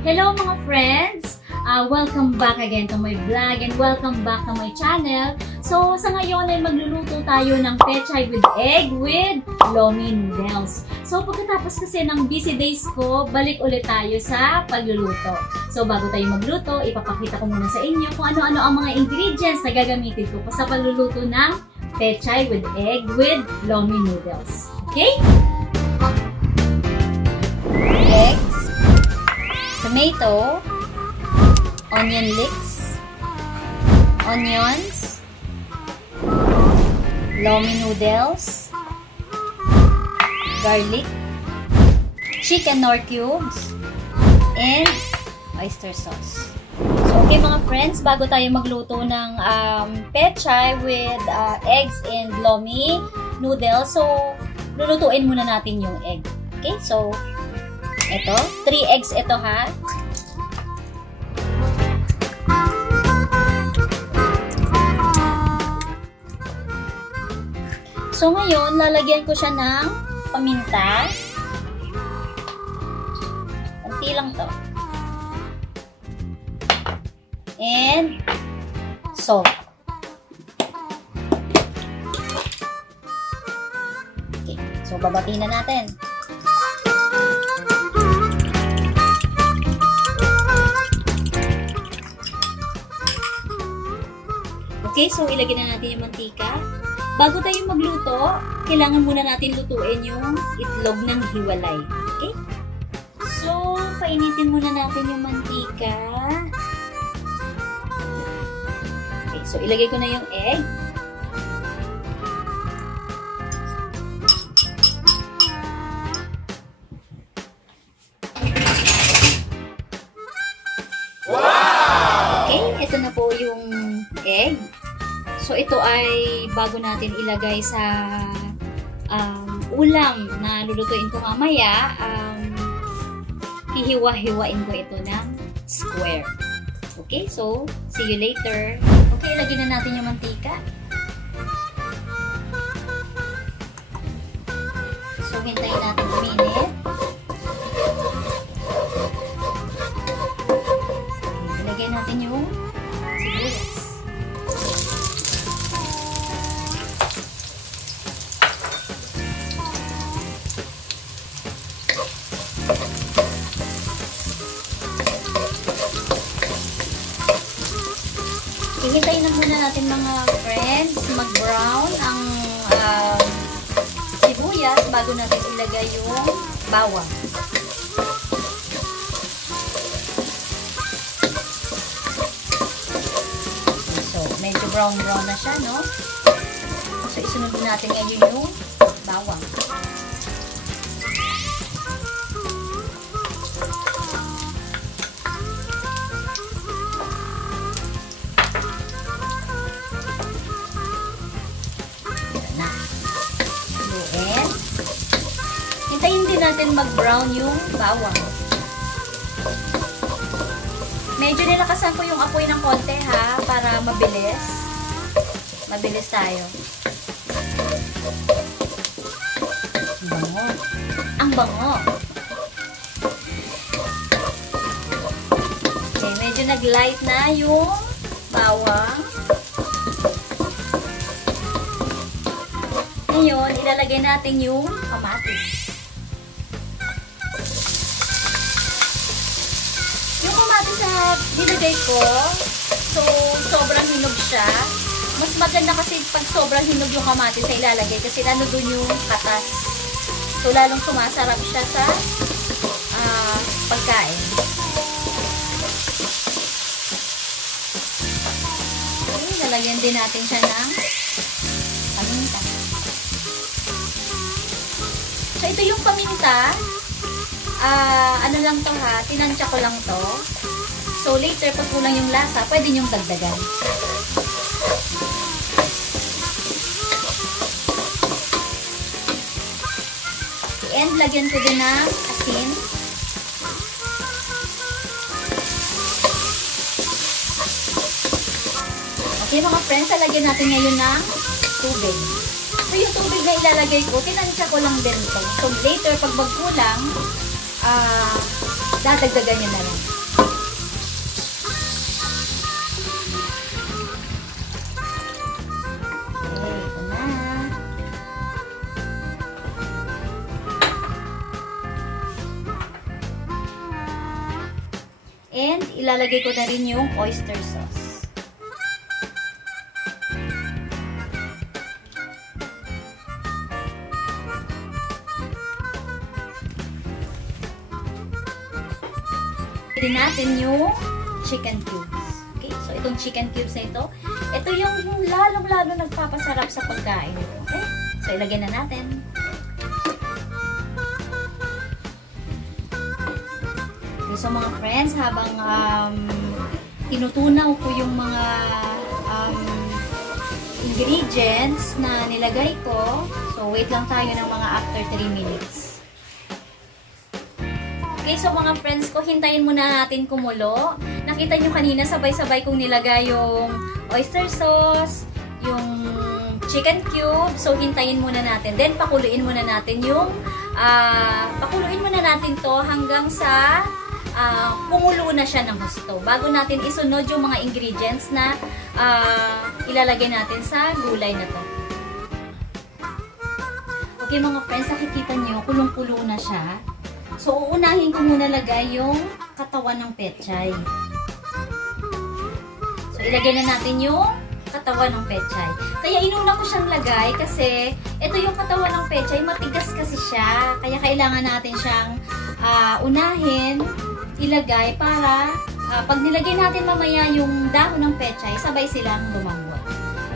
Hello mga friends! Welcome back again to my vlog and welcome back to my channel. So sa ngayon ay magluluto tayo ng pechay with egg with lomi noodles. So pagkatapos kasi ng busy days ko, balik ulit tayo sa pagluluto. So bago tayo magluto, ipapakita ko muna sa inyo kung ano-ano ang mga ingredients na gagamitin ko sa pagluluto ng pechay with egg with lomi noodles. Okay? Eggs, tomato, onion leeks, onions, lomi noodles, garlic, chicken nor cubes, and oyster sauce. So, okay mga friends, bago tayo magluto ng pechay with eggs and lomi noodles, so lulutuin muna natin yung egg. Okay, so ito, 3 eggs ito ha. So ngayon, lalagyan ko siya ng paminta. Konti lang to. And salt. Okay, so babatiin na natin. Okay, so ilagay na natin yung mantika. Bago tayo magluto, kailangan muna natin lutuin yung itlog ng hiwalay. Okay? So, painitin muna natin yung mantika. Okay, so ilagay ko na yung egg. Wow! Okay, ito na po yung egg. So, ito ay bago natin ilagay sa ulam na lulutuin ko mamaya, hihiwa-hiwain ko ito ng square. Okay, so, see you later. Okay, lagyan na natin yung mantika. So, hintayin natin uminit. Ilagay natin yung sibuyas. Hihintayin na muna natin mga friends mag-brown ang sibuyas bago natin ilagay yung bawang. So, medyo brown-brown na siya, no? So, isunod natin ngayon yung bawang. Hintayin din natin mag-brown yung bawang. Medyo nilakasan ko yung apoy ng konti ha, para mabilis. Mabilis tayo. Ang bango. Ang bango. Okay, medyo nag-light na yung bawang. Ngayon, ilalagay natin yung kamatis. Yung kamatis na nilagay ko, so sobrang hinog siya. Mas maganda kasi pag sobrang hinog yung kamatis na ilalagay kasi lalo dun yung katas. So lalong sumasarap siya sa pagkain. Okay, lalagyan din natin siya ng paminta. So, ito yung paminta. Ano lang to ha, tinansya ko lang to. So, later, pag kulang yung lasa, pwede nyong dagdagan. And, lagyan ko din ng asin. Okay, mga friends, lagyan natin ngayon ng tubig. So, yung tubig na ilalagay ko, tinansya ko lang din ito. So, later, pag magkulang, dadagdagan nyo na lang. Okay, ito na. And ilalagay ko na rin yung oyster sauce. Pwede natin yung chicken cubes. Okay? So, itong chicken cubes na ito yung lalong-lalo nagpapasarap sa pagkain. Okay? So, ilagay na natin. Okay, so, mga friends, habang tinutunaw ko yung mga ingredients na nilagay ko, so, wait lang tayo ng mga after 3 minutes. Okay, so mga friends ko, hintayin muna natin kumulo. Nakita nyo kanina, sabay-sabay kong nilagay yung oyster sauce, yung chicken cube. So, hintayin muna natin. Then, pakuluin muna natin yung, to hanggang sa kumulo na siya ng husto. Bago natin isunod yung mga ingredients na ilalagay natin sa gulay na to. Okay, mga friends, nakikita nyo, kulong-kulo na siya. So, uunahin ko muna lagay yung katawan ng pechay. So, ilagay na natin yung katawan ng pechay. Kaya inuna ko siyang lagay kasi ito yung katawan ng pechay, matigas kasi siya. Kaya kailangan natin siyang unahin, ilagay para pag nilagay natin mamaya yung dahon ng pechay, sabay silang lumambot.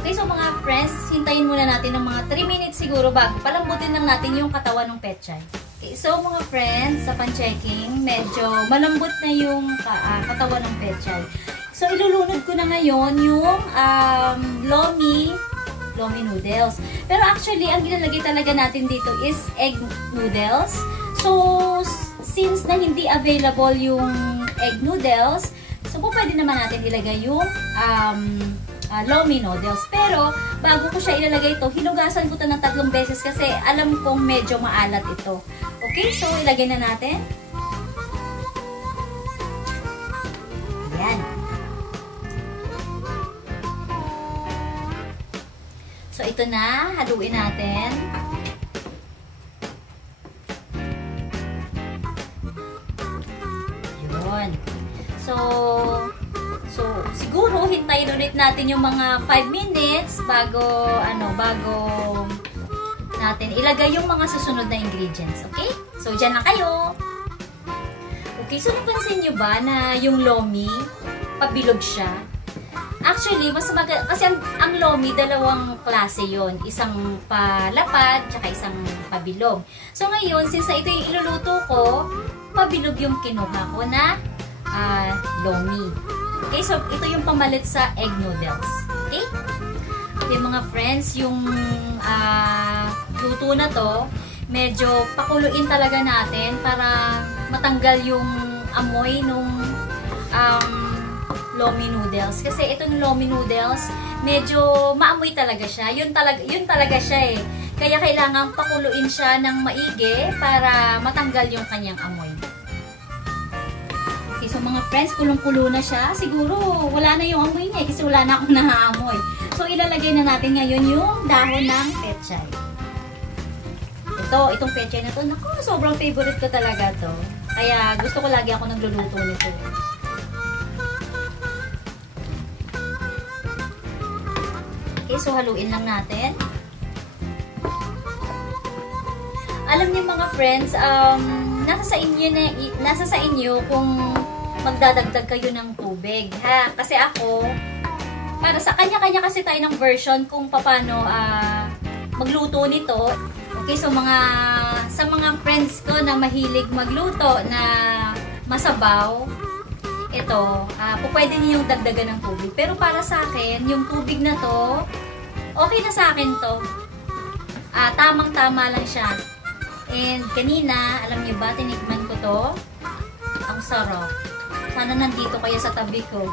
Okay, so mga friends, hintayin muna natin ng mga 3 minutes siguro bago palambutin lang natin yung katawan ng pechay. Okay, so mga friends, sa pan-checking, medyo malambot na yung katawan ng pechay. So, ilulunod ko na ngayon yung lomi noodles. Pero actually, ang ilalagay talaga natin dito is egg noodles. So, since na hindi available yung egg noodles, so pwede naman natin ilagay yung lomi noodles. Pero, bago ko siya ilalagay ito, hinugasan ko ito ng 3 beses kasi alam kong medyo maalat ito. Okay, so ilagay na natin. Ayan. So, ito na. Haluin natin. Yun. So, siguro, hintayin ulit natin yung mga 5 minutes bago natin ilagay yung mga susunod na ingredients. Okay? So, dyan na kayo. Okay, so napansin nyo ba na yung lomi, pabilog siya? Actually, kasi ang lomi, dalawang klase yon, isang palapad, tsaka isang pabilog. So, ngayon, since ito yung iluluto ko, pabilog yung kinuha ko na lomi. Okay, so ito yung pamalit sa egg noodles. Okay? Okay, mga friends, yung luto na to, medyo pakuluin talaga natin para matanggal yung amoy nung lomi noodles. Kasi itong lomi noodles, medyo maamoy talaga siya. Yun talaga siya eh. Kaya kailangan pakuluin siya ng maigi para matanggal yung kanyang amoy. Okay, so mga friends, kulong-kulo na siya. Siguro wala na yung amoy niya kasi wala na akong naamoy. So ilalagay na natin ngayon yung dahon ng pechay. Itong pechay na to, naku, sobrang favorite ko talaga to. Kaya gusto ko lagi ako nagluluto nito. Okay, so haluin lang natin. Alam niyo mga friends, nasa sa inyo kung magdadagdag kayo ng tubig, ha? Kasi ako, para sa kanya-kanya kasi tayo ng version kung paano magluto nito. Okay, so sa mga friends ko na mahilig magluto na masabaw, ito, pwede niyong dagdagan ng tubig. Pero para sa akin, yung tubig na to, okay na sa akin to. Tamang-tama lang siya. And kanina, alam niyo ba, tinikman ko to. Ang sarap. Sana nandito kayo sa tabi ko.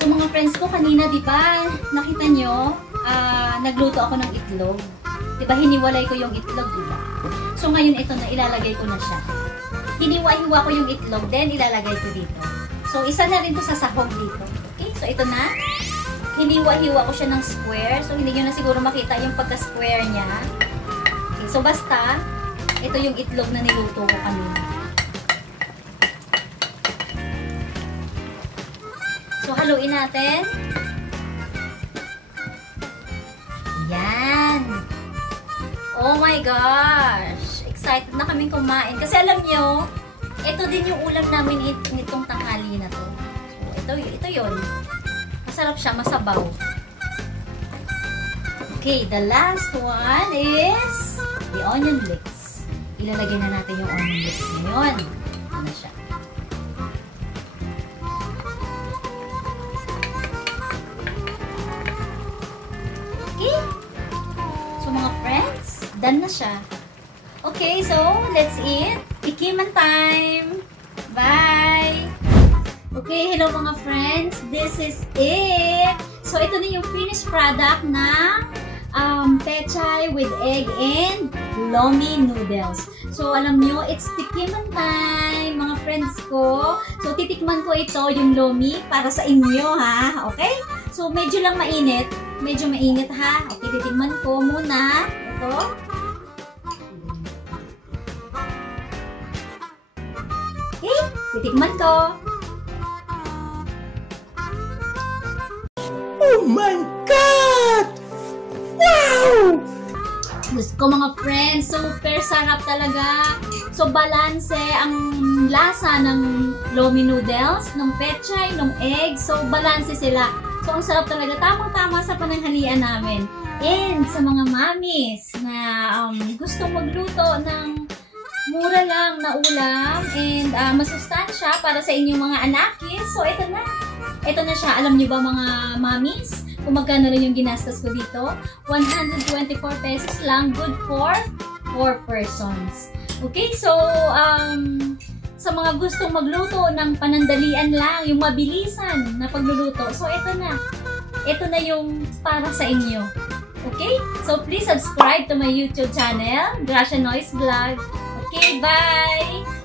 So mga friends ko, kanina, di ba, nakita nyo, nagluto ako ng itlog. Di ba, hiniwalay ko yung itlog, di ba? So ngayon, ito na, ilalagay ko na siya. hiniwa-hiwa ko yung itlog, then ilalagay ko dito. So, isa na rin to sa sahog dito. Okay, so ito na. Hiniwa-hiwa ko siya ng square. So, hindi nyo na siguro makita yung pagka-square niya. Okay, so basta, ito yung itlog na niluto ko kanina. So, haluin natin. Yan. Oh my gosh! Excited na kaming kumain. Kasi alam nyo, ito din yung ulam namin nitong tanghali na to. So, ito yun. Masarap siya, masabaw. Okay, the last one is the onion leeks. Ilalagay na natin yung onion leeks ngayon. Ito na siya. Okay. So, mga friends, done na siya. Okay, so, let's eat. Tikiman time! Bye! Okay, hello mga friends. This is it. So, ito na yung finished product ng pechay with egg and lomi noodles. So, alam nyo, it's tikiman time, mga friends ko. So, titikman ko ito, yung lomi, para sa inyo, ha? Okay? So, medyo lang mainit. Medyo mainit, ha? Okay, titikman ko muna. Ito. Okay, titikman ko. Oh my God! Wow! Diyos ko mga friends, super sarap talaga. So, balanse ang lasa ng lomi noodles, ng pechay, ng egg. So, balanse sila. So, ang sarap talaga. Tamang-tama sa pananghalian namin. And sa mga mommies na gustong magluto ng mura lang na ulam and masustansya para sa inyong mga anakis. So, ito na. Ito na siya. Alam niyo ba mga mommies? Kung magkano rin yung ginastos ko dito? 124 pesos lang. Good for 4 persons. Okay, so, sa mga gustong magluto ng panandalian lang, yung mabilisan na pagluluto. So, ito na. Ito na yung para sa inyo. Okay? So, please subscribe to my YouTube channel, Gracia Noise Vlog. Okay, bye!